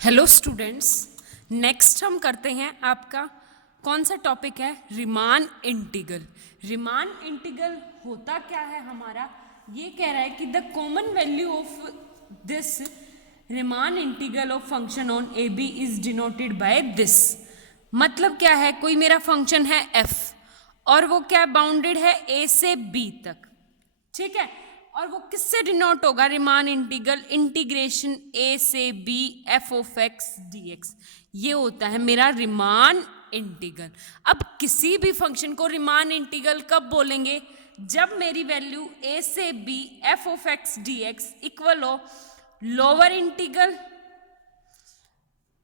Hello students, next हम करते हैं आपका कौन सा टॉपिक है, रीमान इंटीग्रल। रीमान इंटीग्रल होता क्या है हमारा, ये कह रहा है कि the common value of this Riemann integral of function on A B is denoted by this. मतलब क्या है, कोई मेरा फंक्शन है एफ और वो क्या बाउंडेड है ए से बी तक, ठीक है, और वो किससे डिनोट होगा, रीमान इंटीग्रल इंटीग्रेशन ए से B F of X D X. ये होता है मेरा रीमान इंटीग्रल। अब किसी भी फंक्शन को रीमान इंटीग्रल कब बोलेंगे, जब मेरी वैल्यू ए से B F of X D X equal हो lower integral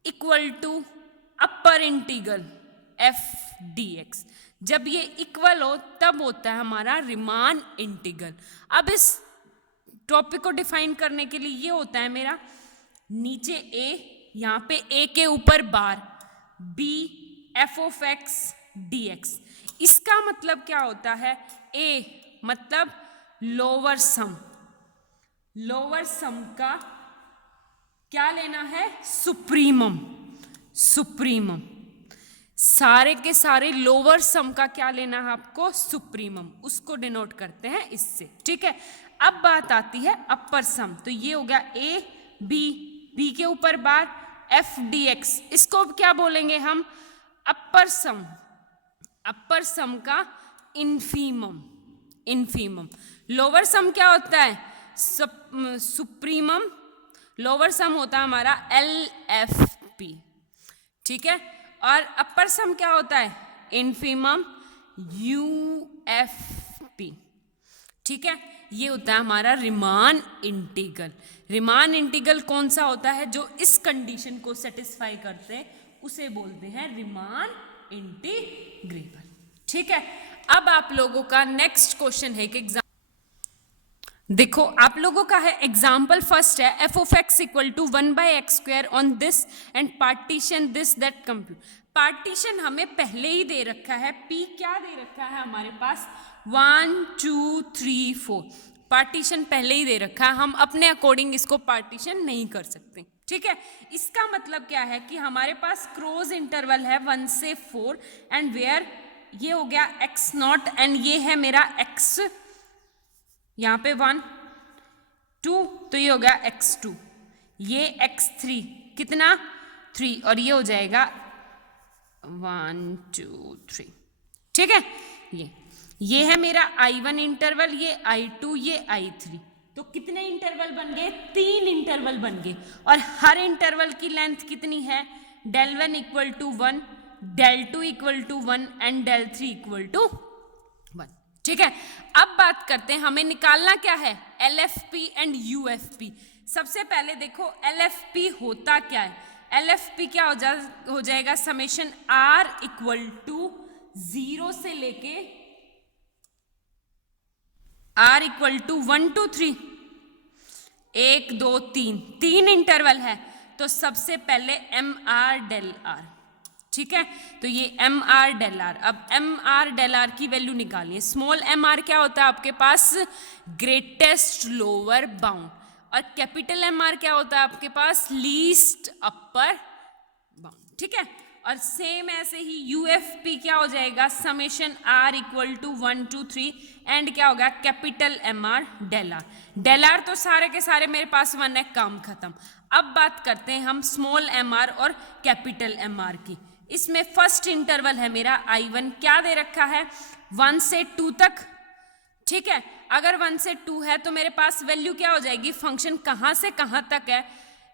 equal to upper integral F D X. जब ये इक्वल हो तब होता है हमारा रीमान इंटीग्रल। अब इस टॉपिक को डिफाइन करने के लिए ये होता है मेरा नीचे ए, यहाँ पे ए के ऊपर bar B F of X D X. इसका मतलब क्या होता है, ए मतलब लोअर सम, लोअर सम का क्या लेना है, सुप्रीमम। सुप्रीमम सारे के सारे लोअर सम का क्या लेना है आपको, सुप्रीमम, उसको डिनोट करते हैं इससे, ठीक है। अब बात आती है अपर सम, तो ये हो गया ए बी, बी के ऊपर बार एफ डी एक्स, इसको क्या बोलेंगे हम, अपर सम। अपर सम का इन्फीमम, इन्फीमम। लोअर सम क्या होता है, सुप्रीमम। लोअर सम होता है हमारा एल एफ पी, ठीक है, और अपर सम क्या होता है, इन्फीमम यू एफ पी, ठीक है। ये होता है हमारा रीमान इंटीग्रल। रीमान इंटीग्रल कौन सा होता है, जो इस कंडीशन को सेटिस्फाई करते हैं उसे बोलते हैं रीमान इंटीग्रेबल, ठीक है। अब आप लोगों का नेक्स्ट क्वेश्चन है कि एग्जाम देखो, आप लोगों का है एग्जाम्पल फर्स्ट है F of X equal to 1/x² on this and partition this that compute. Partition हमें पहले ही दे रखा है, पी क्या दे रखा है हमारे पास 1 2 3 4, पार्टीशन पहले ही दे रखा है, हम अपने अकॉर्डिंग इसको पार्टीशन नहीं कर सकते, ठीक है। इसका मतलब क्या है कि हमारे पास क्लोज इंटरवल है 1 से 4 एंड वेयर ये हो गया x0 एंड ये है मेरा x, यहाँ पे 1 2, तो ये हो गया x2, ये x3 कितना 3, और ये हो जाएगा 1 2 3, ठीक है। ये है मेरा I1 इंटरवल, ये I2, ये I3। तो कितने इंटरवल बन गए, 3 इंटरवल बन गए, और हर इंटरवल की लेंथ कितनी है, del1 equal to 1, del2 equal to 1 and del3 equal to 1, ठीक है। अब बात करते हैं हमें निकालना क्या है, LFP एंड UFP। सबसे पहले देखो LFP होता क्या है, LFP क्या हो जाएगा, समेशन R इक्वल टू 0 से लेके R इक्वल टू 1 2 3, 1 2 3, 3 इंटरवल है, तो सबसे पहले MR del R, ठीक है। तो ये MR del R, अब MR del R की वैल्यू निकालिए। स्मॉल mr क्या होता है आपके पास, ग्रेटेस्ट लोअर बाउंड, और कैपिटल MR क्या होता है आपके पास, लीस्ट अपर बाउंड, ठीक है। और सेम ऐसे ही UFP क्या हो जाएगा, summation R equal to 1 2 3 and क्या होगा, capital MR del R। del R तो सारे के सारे मेरे पास 1 है, काम खत्म। अब बात करते हैं हम स्मॉल mr और कैपिटल MR की। इसमें फर्स्ट इंटरवल है मेरा I1, क्या दे रखा है 1 से 2 तक, ठीक है। अगर 1 से 2 है तो मेरे पास वैल्यू क्या हो जाएगी, फंक्शन कहाँ से कहाँ तक है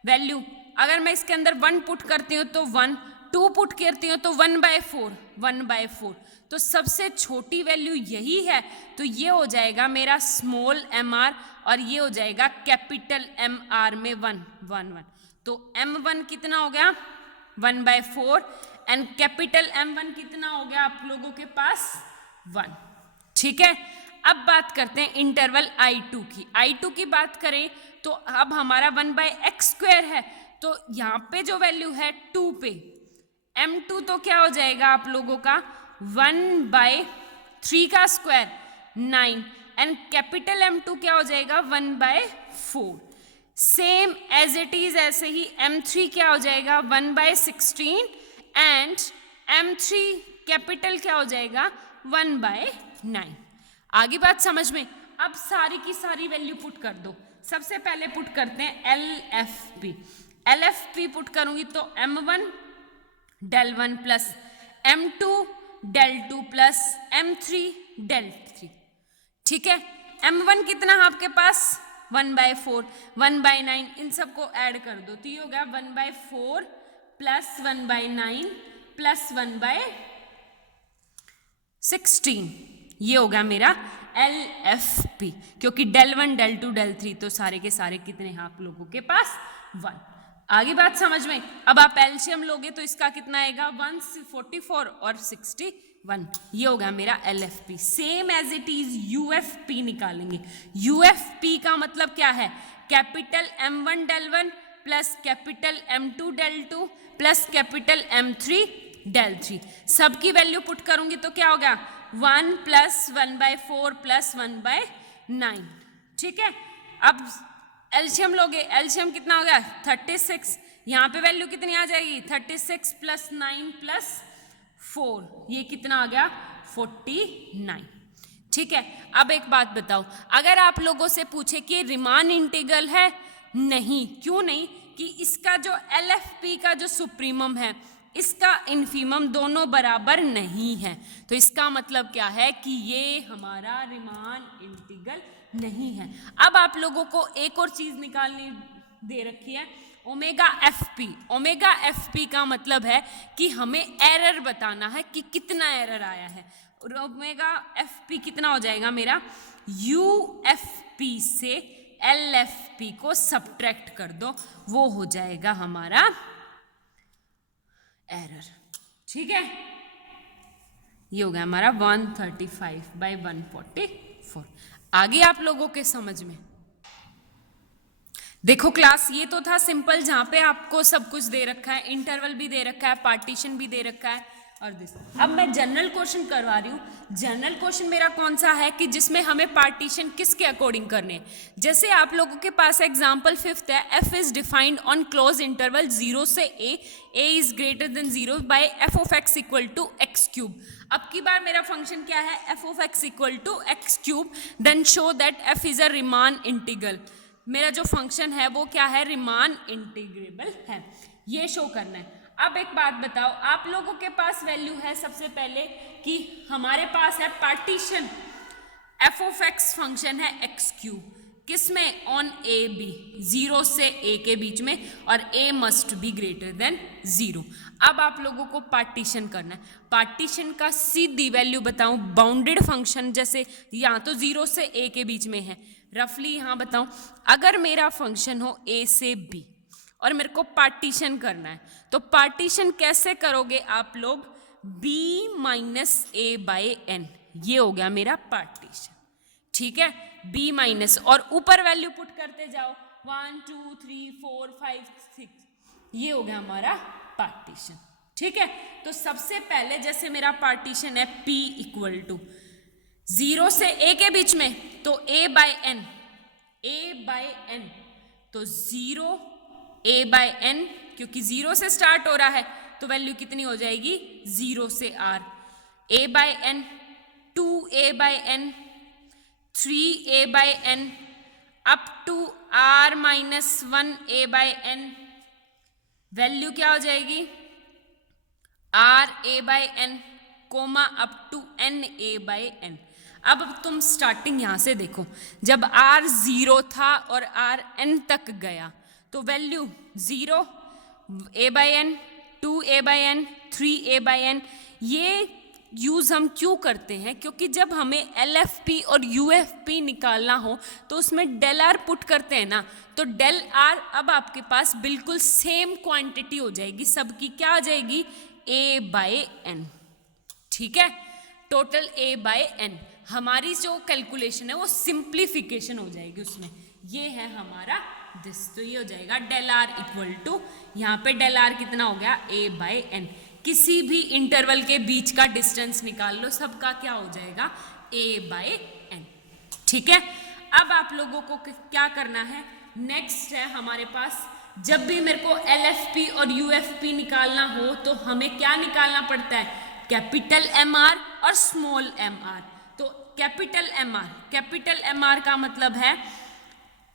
वैल्यू, अगर मैं इसके अंदर 1 पुट करती हूँ तो 1, 2 पुट करती हूँ तो 1/4, 1/4, तो सबसे छोटी वैल्यू यही है, तो ये हो जाएगा मेरा स्मॉल mr और ये हो जाएगा कैपिटल MR में 1 1 1, तो M1 कितना हो गया 1/4 एंड कैपिटल M1 कितना हो गया आप लोगों के पास 1, ठीक है। अब बात करते हैं इंटरवल I2 की। I2 की बात करें तो अब हमारा 1/x² है, तो यहाँ पे जो वैल्यू है 2 पे, M2 तो क्या हो जाएगा आप लोगों का 1/3 का स्क्वायर 9 एंड कैपिटल M2 क्या हो जाएगा 1/4। सेम एज इट इज ऐसे ही m3 क्या हो जाएगा 1/16 एंड m3 कैपिटल क्या हो जाएगा 1/9। आगे बात समझ में। अब सारी की सारी वैल्यू पुट कर दो। सबसे पहले पुट करते हैं LFP पुट करूंगी तो m1 del1 plus m2 del2 plus m3 del3। ठीक है, m1 कितना है आपके पास 1/4 1/9, इन सबको ऐड कर दो तो ये हो गया 1/4 प्लस 1/9 प्लस 1/16, ये हो गया मेरा LFP, क्योंकि del1 del2 del3 तो सारे के सारे कितने हैं आप लोगों के पास 1। आगे बात समझ में। अब आप एलसीएम लोगे तो इसका कितना आएगा 144 और 61, ये होगा मेरा LFP। Same as it is UFP निकालेंगे। UFP का मतलब क्या है, capital M1 del1 plus capital M2 del2 plus capital M3 del3। सबकी वैल्यू पुट करूंगी तो क्या होगा 1 प्लस 1/4 प्लस 1/9। ठीक है, अब एलसीएम लोगे, एलसीएम कितना हो गया 36, यहाँ पे वैल्यू कितनी आ जाएगी 36 प्लस 9 प्लस 4, ये कितना आ गया 49। ठीक है, अब एक बात बताओ, अगर आप लोगों से पूछे कि रिमान इंटीग्रल है, नहीं, क्यों नहीं, कि इसका जो LFP का जो सुप्रीमम है इसका इन्फीमम दोनों बराबर नहीं है, तो इसका मतलब क्या है कि ये हमारा रिमान इंटीग्रल नहीं है। अब आप लोगों को एक और चीज निकालनी दे रखी है, ओमेगा एफ पी का मतलब है कि हमें एरर बताना है कि कितना एरर आया है। और ओमेगा एफ पी कितना हो जाएगा मेरा, UFP से LFP को सब्ट्रैक्ट कर दो, वो हो जाएगा हमारा एरर। ठीक है, ये हो गया हमारा 135/144। आगे आप लोगों के समझ में। देखो क्लास, ये तो था सिंपल, जहां पे आपको सब कुछ दे रखा है, इंटरवल भी दे रखा है, पार्टीशन भी दे रखा है और दिस। अब मैं जनरल क्वेश्चन करवा रही हूँ। जनरल क्वेश्चन मेरा कौन सा है कि जिसमें हमें पार्टीशन किसके अकॉर्डिंग करने हैं। जैसे आप लोगों के पास एग्जाम्पल 5th है, f is defined on close interval 0 से a is greater than 0 by f of x equal to X cube. अब की बार मेरा फंक्शन क्या है, f of x equal to X cube, then show that f is a Riemann integral. मेरा जो function है वो क्या है, रिमान इंटीग्रेबल है, ये शो करना है। अब एक बात बताओ, आप लोगों के पास वैल्यू है सबसे पहले कि हमारे पास है partition, f of x function है एक्स क्यूब, किसमें, ऑन a b, 0 से a के बीच में, और a must be greater than 0। अब आप लोगों को पार्टीशन करना है। पार्टीशन का सीधी वैल्यू बताऊं, बाउंडेड फंक्शन, जैसे यहाँ तो 0 से a के बीच में है, रफली यहाँ बताऊं, अगर मेरा फंक्शन हो a से b और मेरे को पार्टीशन करना है, तो पार्टीशन कैसे करोगे आप लोग, b माइनस a/n, ये हो गया मेरा पार्टीशन। ठीक है, b माइनस, और ऊपर वैल्यू पुट करते जाओ, 1 2 3 4 5 6, ये हो गया हमारा पार्टीशन। ठीक है, तो सबसे पहले जैसे मेरा पार्टीशन है p इक्वल टू 0 से a के बीच में, तो a/n, तो 0 a/n, क्योंकि 0 से स्टार्ट हो रहा है तो वैल्यू कितनी हो जाएगी 0 से r, a/n, 2a/n, 3a/n up to r minus 1a/n, value क्या हो जाएगी r/n, coma up to n/n। अब तुम स्टार्टिंग यहां से देखो, जब r 0 था और r n तक गया तो वैल्यू 0, a/n, 2a/n, 3a/n। ये यूज़ हम क्यों करते हैं, क्योंकि जब हमें LFP और UFP निकालना हो तो उसमें डेल आर पुट करते हैं ना, तो डेल आर अब आपके पास बिल्कुल सेम क्वांटिटी हो जाएगी, सबकी क्या आ जाएगी a/n। ठीक है, टोटल a/n, हमारी जो कैलकुलेशन है वो सिंप्लीफिकेशन हो जाएगी उसमें, ये है हमारा दिस, तो ये हो जाएगा डेल आर इक्वल टू, यहाँ पे डेल आर कितना हो गया a/n। किसी भी इंटरवल के बीच का डिस्टेंस निकाल लो, सबका क्या हो जाएगा a/n। ठीक है, अब आप लोगों को क्या करना है, नेक्स्ट है हमारे पास, जब भी मेरे को LFP और UFP निकालना हो तो हमें क्या निकालना पड़ता है, कैपिटल MR और स्मॉल MR। तो कैपिटल MR का मतलब है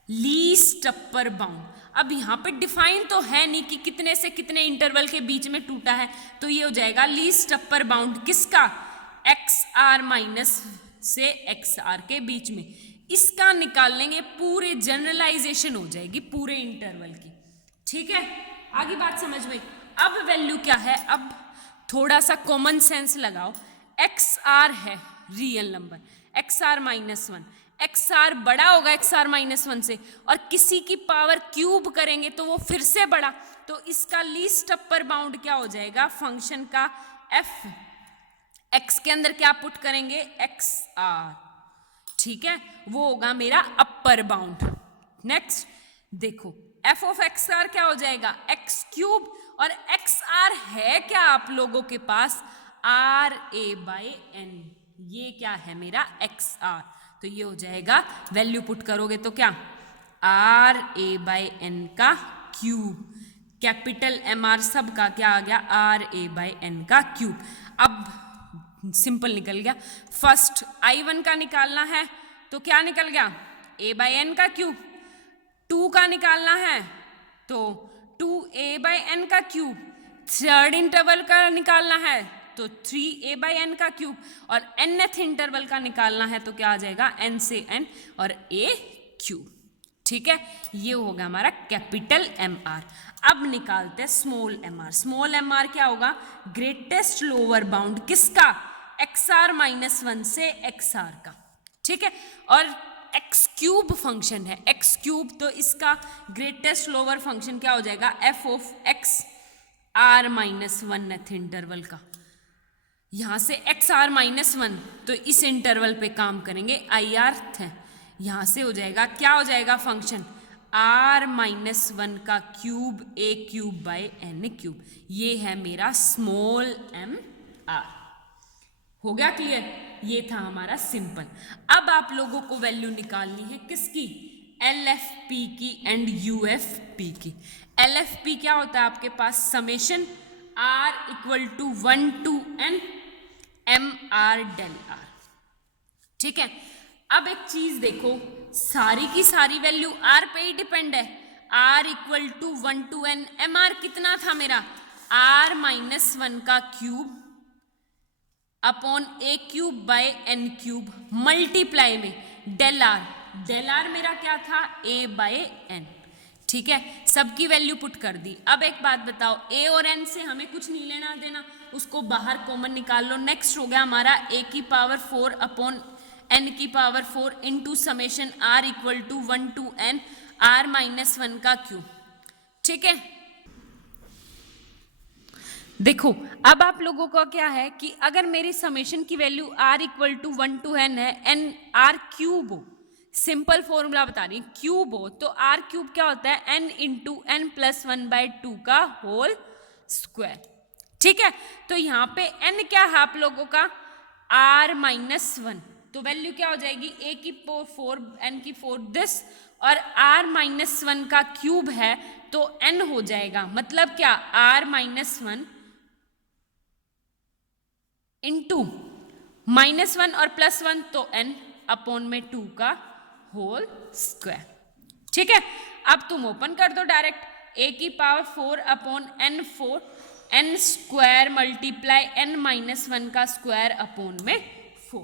लीस्ट अपर बाउंड। अब यहाँ पे डिफाइन तो है नहीं कि कितने से कितने इंटरवल के बीच में टूटा है, तो ये हो जाएगा लीस्ट अपर बाउंड किसका, XR माइनस से XR के बीच में। इसका निकाल लेंगे, पूरे जनरलाइजेशन हो जाएगी पूरे इंटरवल की। ठीक है, आगे बात समझ में। अब वैल्यू क्या है, अब थोड़ा सा कॉमन सेंस लगाओ। XR है real number, XR minus 1, XR बड़ा होगा XR माइनस 1 से, और किसी की पावर क्यूब करेंगे तो वो फिर से बड़ा, तो इसका लीस्ट अपर बाउंड क्या हो जाएगा, फंक्शन का f, x के अंदर क्या पुट करेंगे, XR। ठीक है, वो होगा मेरा अपर बाउंड। नेक्स्ट देखो, f ऑफ XR क्या हो जाएगा, x क्यूब, और XR है क्या आप लोगों के पास, RA/n, ये क्या है मेरा XR, तो ये हो जाएगा, वैल्यू पुट करोगे तो क्या, RA/n का क्यूब, कैपिटल MR सब का क्या आ गया, RA/n का क्यूब। अब सिंपल निकल गया। फर्स्ट I1 का निकालना है तो क्या निकल गया, A/n का क्यूब। 2 का निकालना है तो 2A/n का क्यूब। थर्ड इंटरवल का निकालना है तो 3A/n का क्यूब, और nth इंटरवल का निकालना है तो क्या आ जाएगा, n से n और a क्यूब। ठीक है, ये होगा हमारा कैपिटल MR। अब निकालते हैं स्मॉल MR। स्मॉल MR क्या होगा, ग्रेटेस्ट लोअर बाउंड किसका, XR माइनस 1 से XR का। ठीक है, और x क्यूब फंक्शन है, x क्यूब, तो इसका ग्रेटेस्ट लोअर फंक्शन क्या हो जाएगा, f of x R minus 1th interval का। यहाँ से XR माइनस 1, तो इस इंटरवल पे काम करेंगे, IRth है, यहाँ से हो जाएगा, क्या हो जाएगा फंक्शन, R माइनस 1 का cube A cube by n cube. ये है मेरा स्मॉल MR। हो गया क्लियर, ये था हमारा सिंपल। अब आप लोगों को वैल्यू निकालनी है किसकी, LFP की एंड UFP की। LFP क्या होता है आपके पास, summation R equal to 1 to n MR del R। ठीक है, अब एक चीज देखो, सारी की सारी वैल्यू R पे ही डिपेंड है। R equal to 1 to n MR कितना था मेरा, R माइनस 1 का cube upon A cube by n cube multiply में डेल R मेरा क्या था, A/n। ठीक है, सबकी वैल्यू पुट कर दी। अब एक बात बताओ, A और n से हमें कुछ नहीं लेना देना, उसको बाहर कॉमन निकाल लो। नेक्स्ट हो गया हमारा A की पावर 4 अपॉन n की power 4 into summation R equal to 1 to n R minus 1 का क्यूब। ठीक है, देखो अब आप लोगों का क्या है कि अगर मेरी समेशन की value R equal to 1 to n है, n R क्यूब हो, सिंपल फॉर्मूला बता रही, क्यूब हो तो R क्यूब क्या होता है, n इंटू n प्लस 1/2 का होल स्क्वायर। ठीक है, तो यहाँ पे n क्या है आप लोगों का, R माइनस 1, तो वैल्यू क्या हो जाएगी, A की 4 n की 4 दिस, और R माइनस 1 का क्यूब है तो n हो जाएगा, मतलब क्या, R माइनस 1 इंटू -1 और +1 तो n अपॉन में 2 का होल स्क्वायर। ठीक है, अब तुम ओपन कर दो डायरेक्ट, A की power 4 upon n 4, n square multiply n minus 1 का स्क्वायर अपॉन में 4।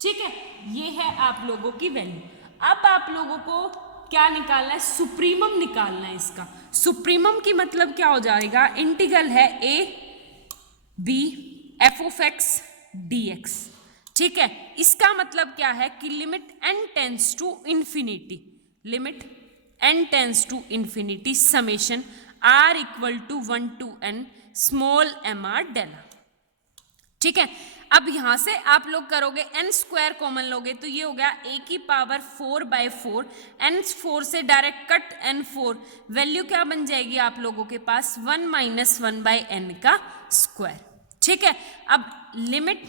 ठीक है, ये है आप लोगों की वैल्यू। अब आप लोगों को क्या निकालना है, सुप्रीमम निकालना है इसका। सुप्रीमम की मतलब क्या हो जाएगा, इंटीग्रल है a b f of x dx। ठीक है, इसका मतलब क्या है कि limit n tends to infinity, limit n tends to infinity summation r equal to 1 to n small mr del. ठीक है, अब यहां से आप लोग करोगे n स्क्वायर कॉमन लोगे तो ये हो गया a की पावर 4/4, n 4 से डायरेक्ट कट n 4, वैल्यू क्या बन जाएगी आप लोगों के पास, 1 - 1/n का स्क्वायर। ठीक है, अब limit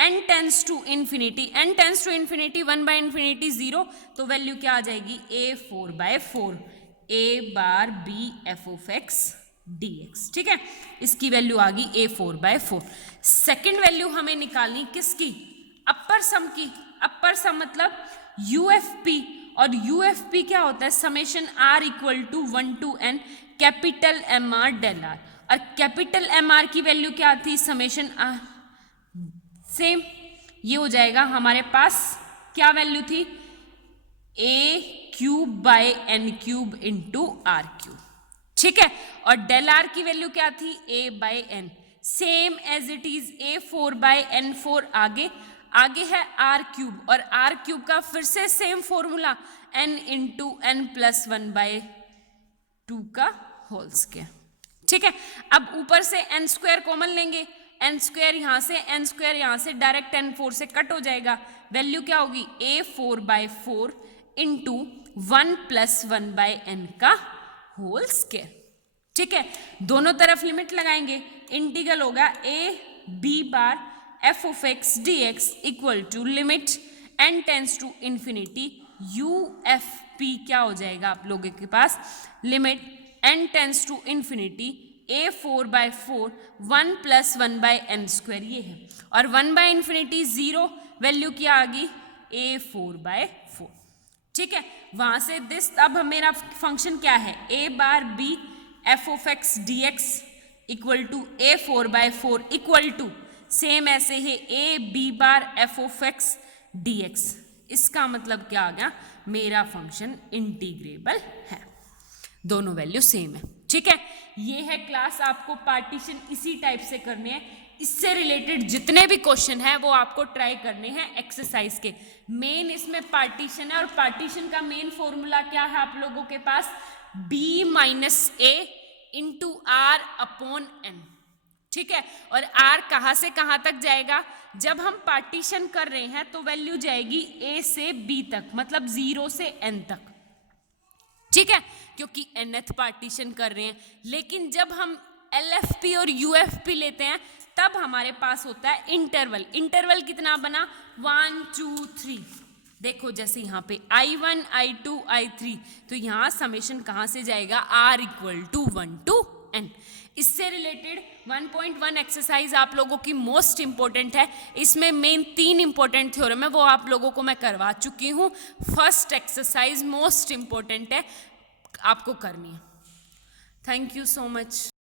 n tends to infinity, n tends to infinity 1/∞ 0, तो वैल्यू क्या आ जाएगी a4/4 a बार b f of x dx। ठीक है, इसकी वैल्यू आ गई a4/4। सेकेंड वैल्यू हमें निकालनी किसकी, अपर सम की। अपर सम मतलब UFP, और UFP क्या होता है, summation r equal to 1 to n capital MR del r, और कैपिटल MR की वैल्यू क्या थी, समेशन r। सेम ये हो जाएगा हमारे पास, क्या वैल्यू थी, a³ इंटू r³। ठीक है, और डेल आर की वैल्यू क्या थी, a/n, same as it is a4/n4। आगे है r³ और r³ का फिर से same formula n into n plus 1/2 का होल स्क्वायर। ठीक है, अब ऊपर से n² कॉमन लेंगे, n² यहाँ से, n² यहाँ से, डायरेक्ट n4 से कट हो जाएगा। वैल्यू क्या होगी, a4/4 इंटू 1 प्लस 1/n का होल स्क्वायर। ठीक है, दोनों तरफ लिमिट लगाएंगे, इंटीग्रल होगा a b बार f of x dx equal to limit n tends to infinity UFP क्या हो जाएगा आप लोगों के पास, limit n tends to infinity a4/4 1 plus 1/n², ये है, और 1/∞ 0, वैल्यू क्या आ गई a4/4। ठीक है, वहां से दिस, अब मेरा फंक्शन क्या है, a बार b f of x dx equal to a4/4 equal to same ऐसे है a b बार f ऑफ x dx। इसका मतलब क्या आ गया, मेरा फंक्शन इंटीग्रेबल है, दोनों वैल्यू सेम है। ठीक है, ये है क्लास, आपको पार्टीशन इसी टाइप से करने हैं। इससे रिलेटेड जितने भी क्वेश्चन है वो आपको ट्राई करने हैं एक्सरसाइज के। मेन इसमें पार्टीशन है, और पार्टीशन का मेन फॉर्मूला क्या है आप लोगों के पास, b-a इंटू r/n। ठीक है, और r कहाँ से कहाँ तक जाएगा, जब हम पार्टीशन कर रहे हैं तो वैल्यू जाएगी a से b तक, मतलब 0 से n तक। ठीक है, क्योंकि nth पार्टीशन कर रहे हैं। लेकिन जब हम LFP और UFP लेते हैं तब हमारे पास होता है इंटरवल। इंटरवल कितना बना, 1 2 3। देखो जैसे यहाँ पे I1 I2 I3, तो यहाँ समेशन कहाँ से जाएगा, r equal to 1 to n। इससे रिलेटेड 1.1 एक्सरसाइज आप लोगों की मोस्ट इंपॉर्टेंट है। इसमें मेन 3 इंपॉर्टेंट थ्योरम है, वो आप लोगों को मैं करवा चुकी हूँ। फर्स्ट एक्सरसाइज मोस्ट इंपॉर्टेंट है, आपको करनी है। Thank you so much.